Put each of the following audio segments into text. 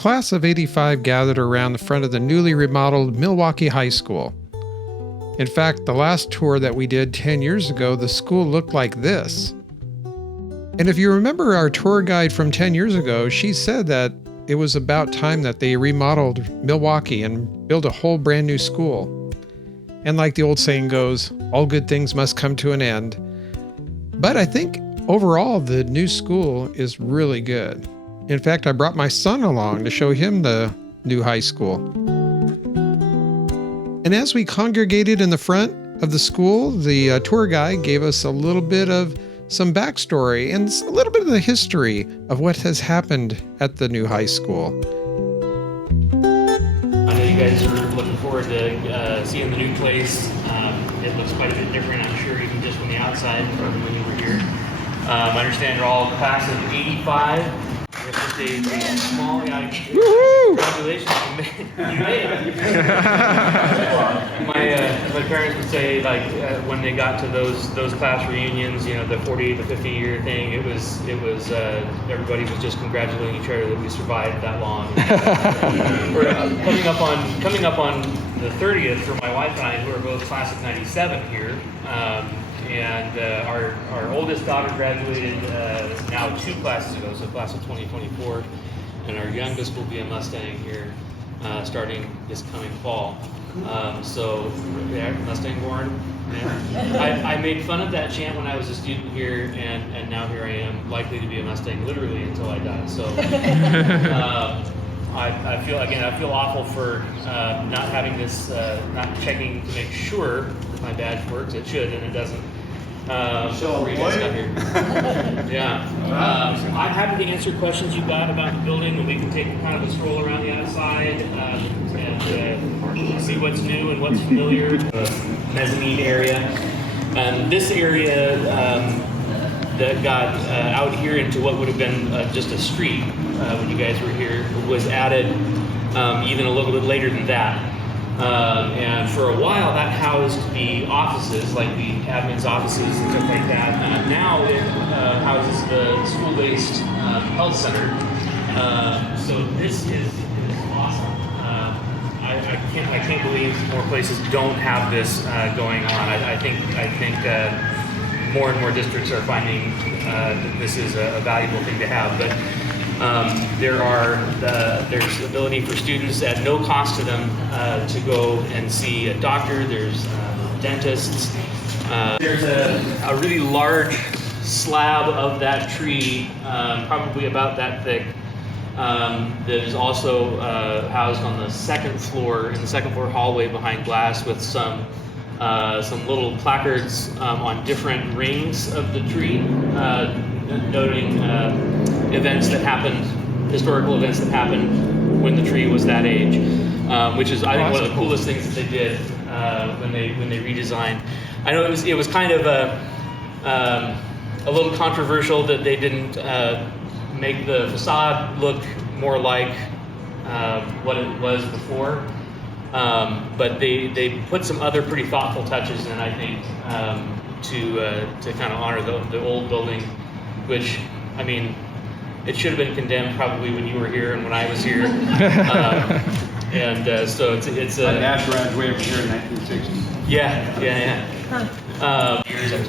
class of '85 gathered around the front of the newly remodeled Milwaukie High School. In fact, the last tour that we did 10 years ago, the school looked like this. And if you remember our tour guide from 10 years ago, she said that it was about time that they remodeled Milwaukie and built a whole brand new school. And like the old saying goes, all good things must come to an end. But I think overall, the new school is really good. In fact, I brought my son along to show him the new high school. And as we congregated in the front of the school, the tour guide gave us a little bit of some backstory and a little bit of the history of what has happened at the new high school. I know you guys are looking forward to seeing the new place. It looks quite a bit different, I'm sure, even just from the outside from when you were here. I understand you're all class of '85. Just a small, congratulations, you made it. My parents would say, like, when they got to those class reunions, you know, the 40 to 50 year thing, it was everybody was just congratulating each other that we survived that long. We're coming up on the 30th for my wife and I, who are both class of '97 here. And our oldest daughter graduated now 2 classes ago, so class of 2024, and our youngest will be a Mustang here starting this coming fall. So yeah, Mustang born. Yeah. I made fun of that chant when I was a student here, and now here I am, likely to be a Mustang literally until I die. So I feel awful for not having this, not checking to make sure that my badge works. It should, and it doesn't. Yeah. I'm happy to answer questions you've got about the building, and we can take kind of a stroll around the outside and see what's new and what's familiar. Mezzanine area. This area that got out here into what would have been just a street when you guys were here was added even a little bit later than that. And for a while that housed the offices, like the admin's offices and stuff like that. Now it houses the school-based health center. So this is awesome. I can't believe more places don't have this going on. I think more and more districts are finding that this is a valuable thing to have. But there's the ability for students at no cost to them to go and see a doctor. There's dentists. There's a really large slab of that tree, probably about that thick, that is also housed on the second floor, in the second floor hallway behind glass, with some little placards on different rings of the tree, noting events that happened, historical events that happened when the tree was that age, which is, I think, one of the coolest things that they did when they redesigned. I know it was kind of a little controversial that they didn't make the facade look more like what it was before, but they put some other pretty thoughtful touches in, I think, to kind of honor the old building, which, I mean, it should have been condemned probably when you were here and when I was here. So it's a Nash graduated from here in 1960. Yeah. I've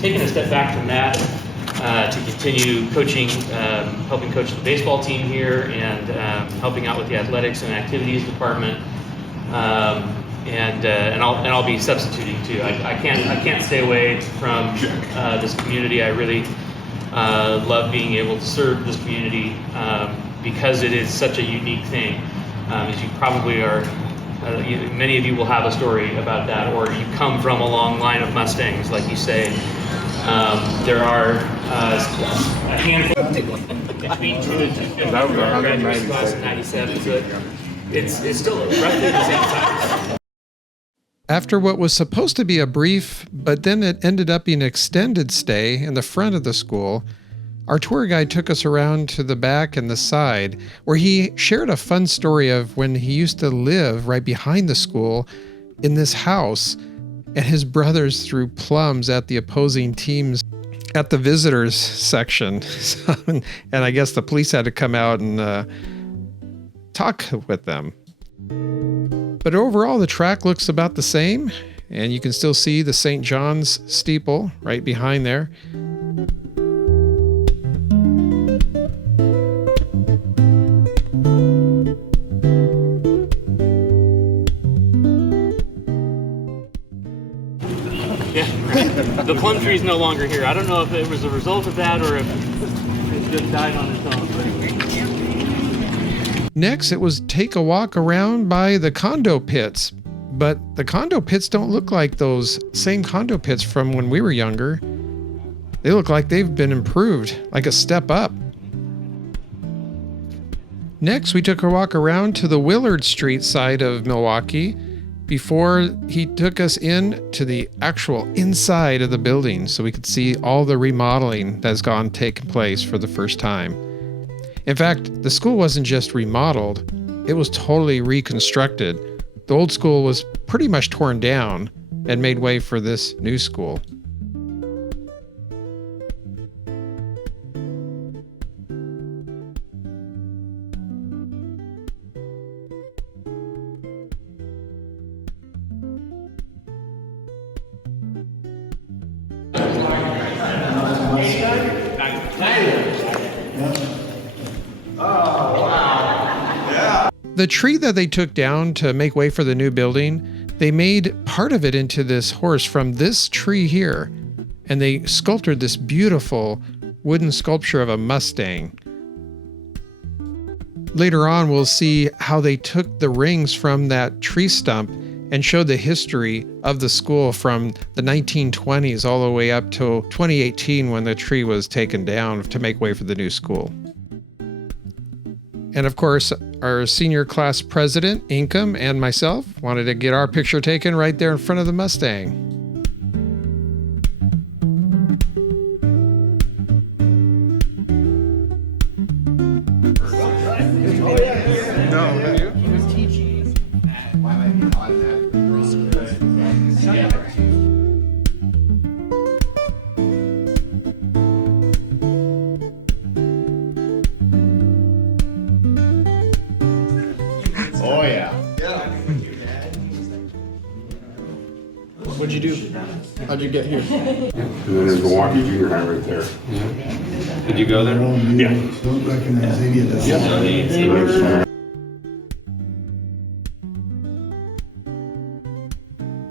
taken a step back from that to continue coaching, helping coach the baseball team here, and helping out with the athletics and activities department. And I'll be substituting too. I can't stay away from this community. I really love being able to serve this community because it is such a unique thing. As you probably are, many of you will have a story about that, or you come from a long line of Mustangs, like you say. There are a handful between 2 and 2 graduates class of '97, so it's still roughly the same size. After what was supposed to be a brief, but then it ended up being an extended stay in the front of the school, our tour guide took us around to the back and the side, where he shared a fun story of when he used to live right behind the school in this house, and his brothers threw plums at the opposing teams at the visitors section. And I guess the police had to come out and talk with them. But overall, the track looks about the same, and you can still see the St. John's steeple right behind there. Yeah, the plum tree is no longer here. I don't know if it was a result of that or if it just died on its own. Next, it was take a walk around by the condo pits. But the condo pits don't look like those same condo pits from when we were younger. They look like they've been improved, like a step up. Next, we took a walk around to the Willard Street side of Milwaukie before he took us in to the actual inside of the building so we could see all the remodeling that's taken place for the first time. In fact, the school wasn't just remodeled, it was totally reconstructed. The old school was pretty much torn down and made way for this new school. The tree that they took down to make way for the new building, they made part of it into this horse from this tree here, and they sculpted this beautiful wooden sculpture of a Mustang. Later on, we'll see how they took the rings from that tree stump and showed the history of the school from the 1920s all the way up to 2018 when the tree was taken down to make way for the new school. And of course, our senior class president, Inkem, and myself wanted to get our picture taken right there in front of the Mustang. Oh yeah. What'd you do? How'd you get here? And then there's Milwaukie Junior High right there. Did you go there? Yeah. Don't recognize any of this.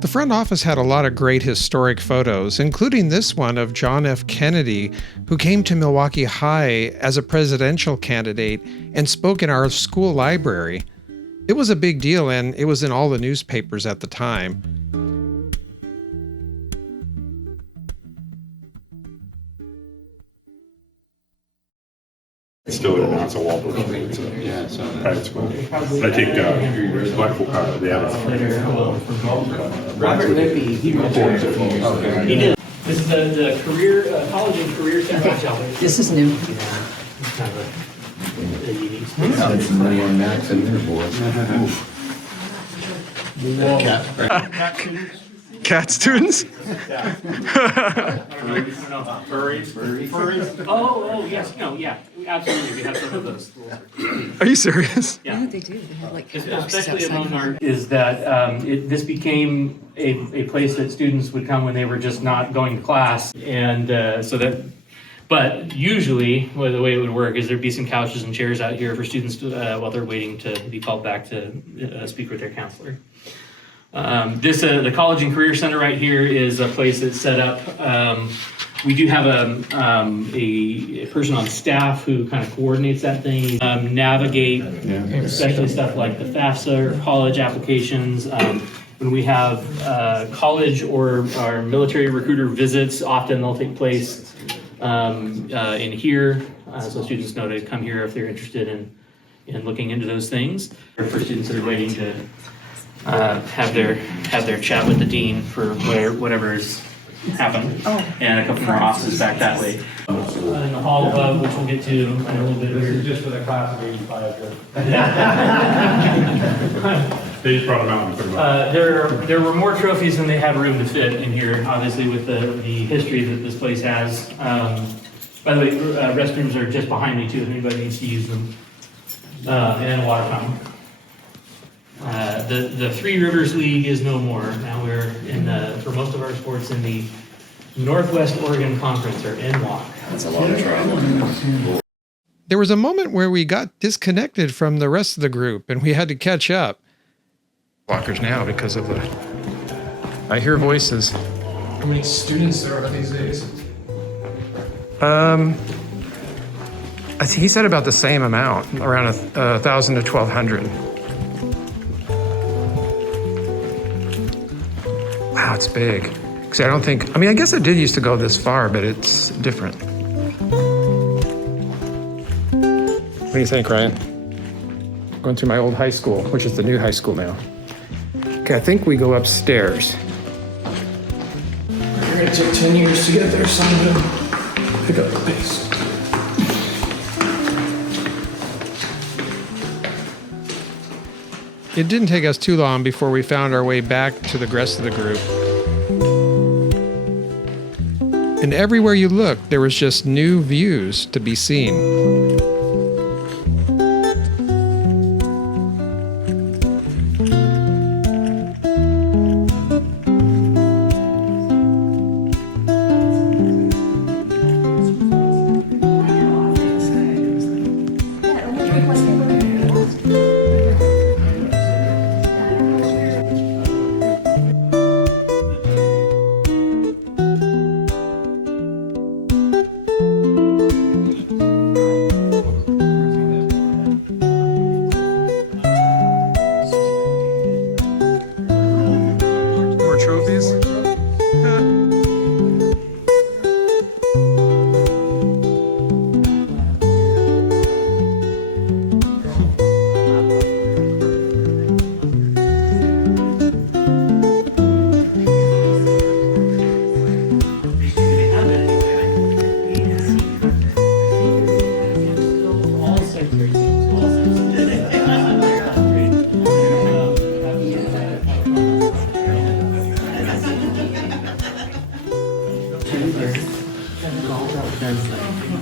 The front office had a lot of great historic photos, including this one of John F. Kennedy, who came to Milwaukie High as a presidential candidate and spoke in our school library. It was a big deal, and it was in all the newspapers at the time. It's still there now. It's a Waldorf. It's a private school. But I take black the Robert Lippy, he retired a few years ago. He did. This is the career, college and career center. This is new. Kind of a unique space. Spend some money on Max and their boys. Cat students? Oh, yes, no, yeah, absolutely, we have some of those. Are you serious? Yeah. No, they do. They have like Especially among our, is that this became a place that students would come when they were just not going to class. And but usually, the way it would work is there'd be some couches and chairs out here for students while they're waiting to be called back to speak with their counselor. The College and Career Center right here is a place that's set up. We do have a person on staff who kind of coordinates that thing, navigate, especially stuff like the FAFSA or college applications. When we have college or our military recruiter visits, often they'll take place in here, so students know to come here if they're interested in looking into those things. Or for students that are waiting to have their chat with the dean for whatever's happened, and a couple more offices back that way. In the hall above, which we'll get to in a little bit here. This is just for the class of 85. They just brought them out and put them up. There were more trophies than they had room to fit in here, obviously with the history that this place has. By the way, restrooms are just behind me too, if anybody needs to use them. and water fountain. The Three Rivers League is no more. Now we're in for most of our sports in the Northwest Oregon Conference, or NWOC. That's a lot of travel. There was a moment where we got disconnected from the rest of the group and we had to catch up. Walkers now because of the... I hear voices. How many students there are these days? I think he said about the same amount, around 1,000 to 1,200. Wow, it's big. Because I don't think, I mean, I guess it did used to go this far, but it's different. What do you think, Ryan? Going through my old high school, which is the new high school now. Okay, I think we go upstairs. You're gonna take 10 years to get there, son. Pick up the pace. It didn't take us too long before we found our way back to the rest of the group. And everywhere you looked, there was just new views to be seen.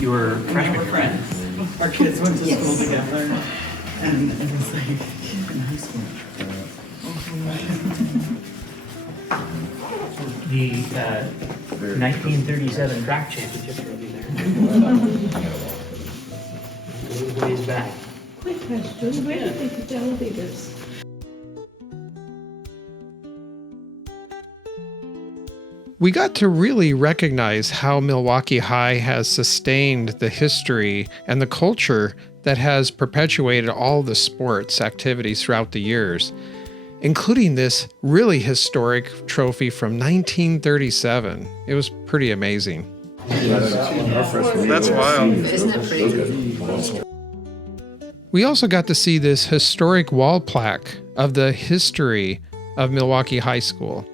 You were freshman friends. Our kids went to school together, and it was like in high school. The 1937 track championships will be there. A little ways back. Quick question, where did they put the elevators? We got to really recognize how Milwaukie High has sustained the history and the culture that has perpetuated all the sports activities throughout the years, including this really historic trophy from 1937. It was pretty amazing. That's wild. Isn't that crazy? We also got to see this historic wall plaque of the history of Milwaukie High School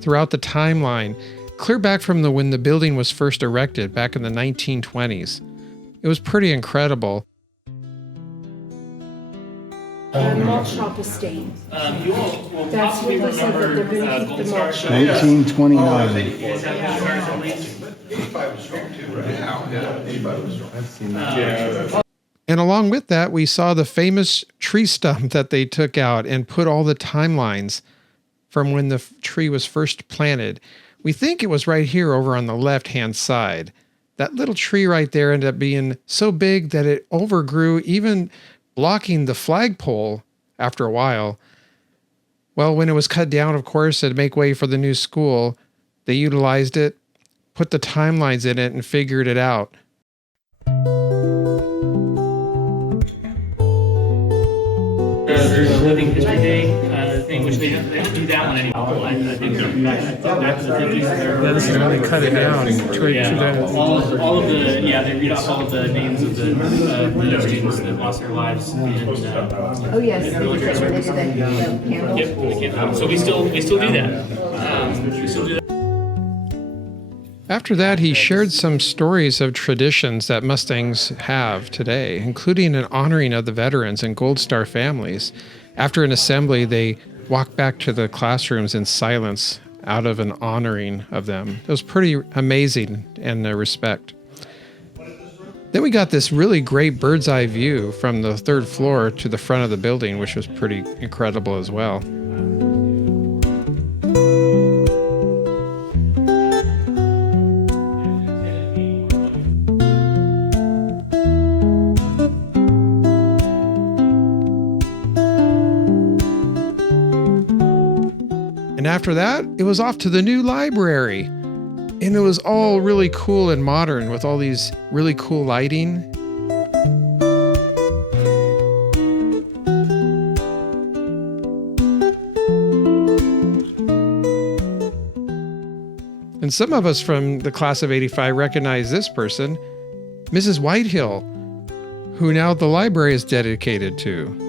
throughout the timeline, clear back from when the building was first erected back in the 1920s. It was pretty incredible. Malt shop estate. You all will That's possibly what they said, that remember they're gonna keep Golden the Star malt Show. shop. 1929. You guys have Golden Stars at least? And along with that, we saw the famous tree stump that they took out and put all the timelines from when the tree was first planted. We think it was right here over on the left-hand side. That little tree right there ended up being so big that it overgrew, even blocking the flagpole after a while. Well, when it was cut down, of course, to make way for the new school, they utilized it, put the timelines in it, and figured it out. There's a Living History Day thing, which they don't do that one anymore. I think that's the 50s. Yeah, this is when they cut it down. All of the, they read off all of the names of the students that lost their lives in Oh, yes, they did that, they did that candle. Yep. So we still do that. We still do that. After that, he shared some stories of traditions that Mustangs have today, including an honoring of the veterans and Gold Star families. After an assembly, they walked back to the classrooms in silence out of an honoring of them. It was pretty amazing in their respect. Then we got this really great bird's eye view from the 3rd floor to the front of the building, which was pretty incredible as well. And after that, it was off to the new library. And it was all really cool and modern with all these really cool lighting. And some of us from the class of '85 recognize this person, Mrs. Whitehill, who now the library is dedicated to.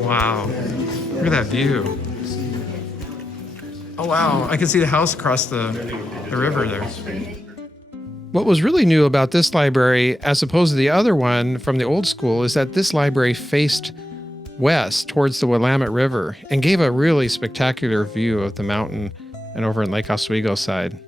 Wow, look at that view. Oh wow, I can see the house across the river there. What was really new about this library, as opposed to the other one from the old school, is that this library faced west towards the Willamette River and gave a really spectacular view of the mountain and over in Lake Oswego side.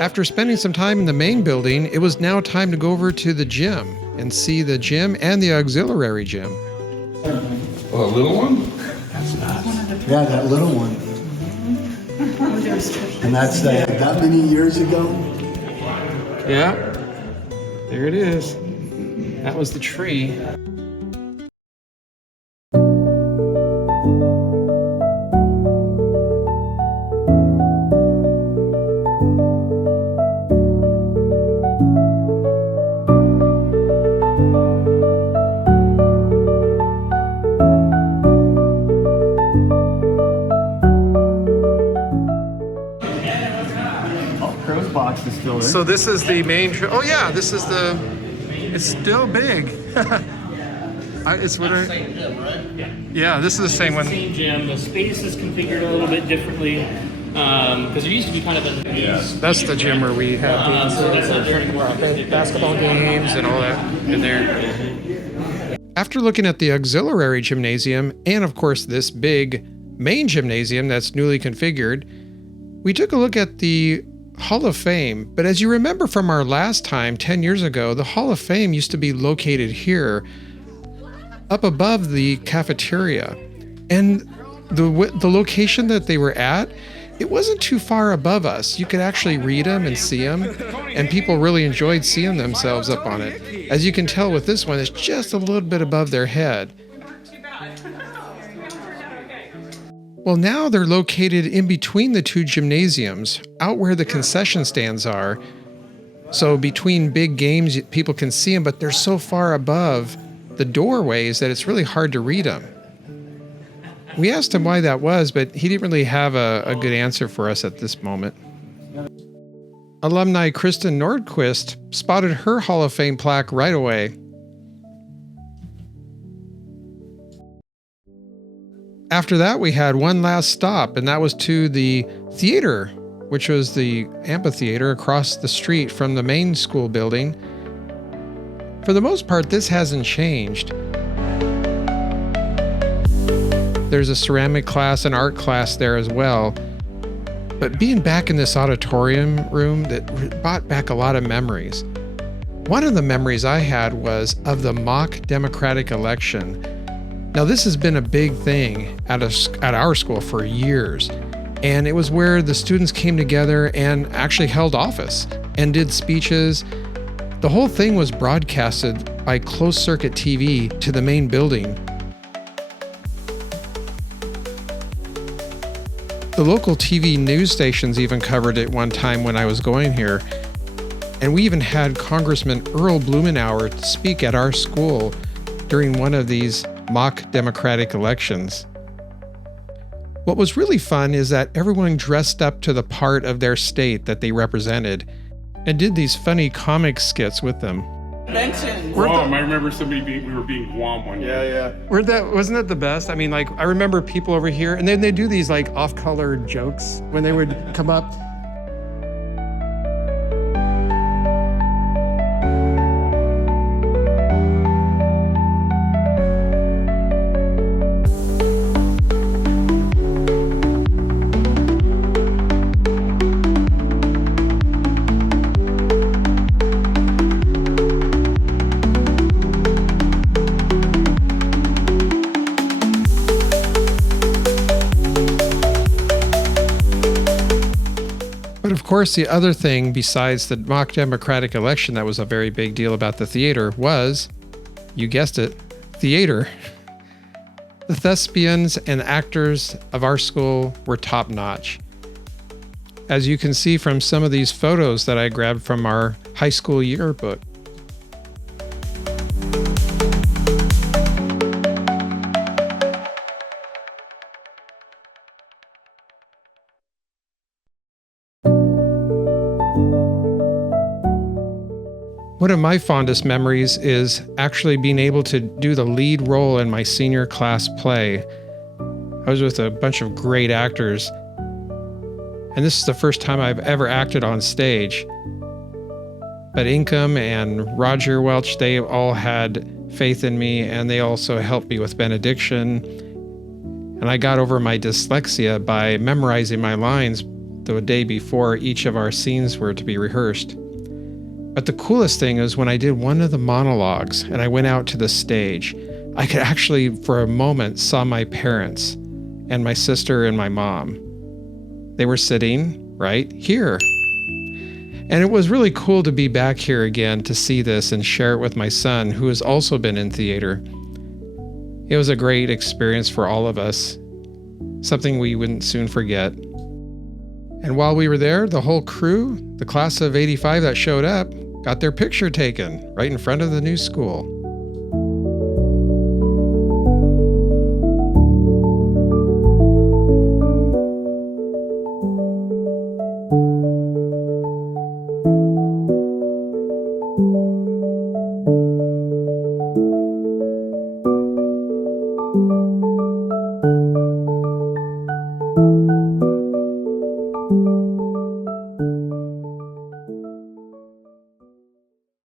After spending some time in the main building, it was now time to go over to the gym and see the gym and the auxiliary gym. Oh, a little one? Yeah, that little one. And that's that many years ago? Yeah. There it is. That was the tree. Box is still there. So this is the main, oh yeah, this is it's still big. It's what yeah, this is the same one. Same gym. The space is configured a little bit differently because there used to be kind of a. That's the gym where we have basketball games and all that in there. After looking at the auxiliary gymnasium and of course this big main gymnasium that's newly configured, we took a look at the Hall of Fame. But as you remember from our last time 10 years ago, the Hall of Fame used to be located here up above the cafeteria, and the location that they were at, it wasn't too far above us. You could actually read them and see them, and people really enjoyed seeing themselves up on it. As you can tell with this one, it's just a little bit above their head. Well, now they're located in between the two gymnasiums, out where the concession stands are. So between big games, people can see them, but they're so far above the doorways that it's really hard to read them. We asked him why that was, but he didn't really have a good answer for us at this moment. Alumni Kristen Nordquist spotted her Hall of Fame plaque right away. After that, we had one last stop, and that was to the theater, which was the Amphitheater across the street from the main school building. For the most part, this hasn't changed. There's a ceramic class and art class there as well. But being back in this auditorium room, that brought back a lot of memories. One of the memories I had was of the mock Democratic election. Now, this has been a big thing at our school for years, and it was where the students came together and actually held office and did speeches. The whole thing was broadcasted by closed-circuit TV to the main building. The local TV news stations even covered it one time when I was going here. And we even had Congressman Earl Blumenauer speak at our school during one of these mock democratic elections. What was really fun is that everyone dressed up to the part of their state that they represented and did these funny comic skits with them. Guam, I remember we were being Guam one year. Wasn't that the best? I mean, like, I remember people over here, and then they do these like off-color jokes when they would come up. But of course, the other thing besides the mock democratic election that was a very big deal about the theater was, you guessed it, theater. The thespians and actors of our school were top notch. As you can see from some of these photos that I grabbed from our high school yearbook. One of my fondest memories is actually being able to do the lead role in my senior class play. I was with a bunch of great actors, and this is the first time I've ever acted on stage. But Inkem and Roger Welch, they all had faith in me, and they also helped me with benediction. And I got over my dyslexia by memorizing my lines the day before each of our scenes were to be rehearsed. But the coolest thing is when I did one of the monologues and I went out to the stage, I could actually, for a moment, saw my parents and my sister and my mom. They were sitting right here. And it was really cool to be back here again to see this and share it with my son, who has also been in theater. It was a great experience for all of us, something we wouldn't soon forget. And while we were there, the whole crew, the class of '85 that showed up, got their picture taken right in front of the new school.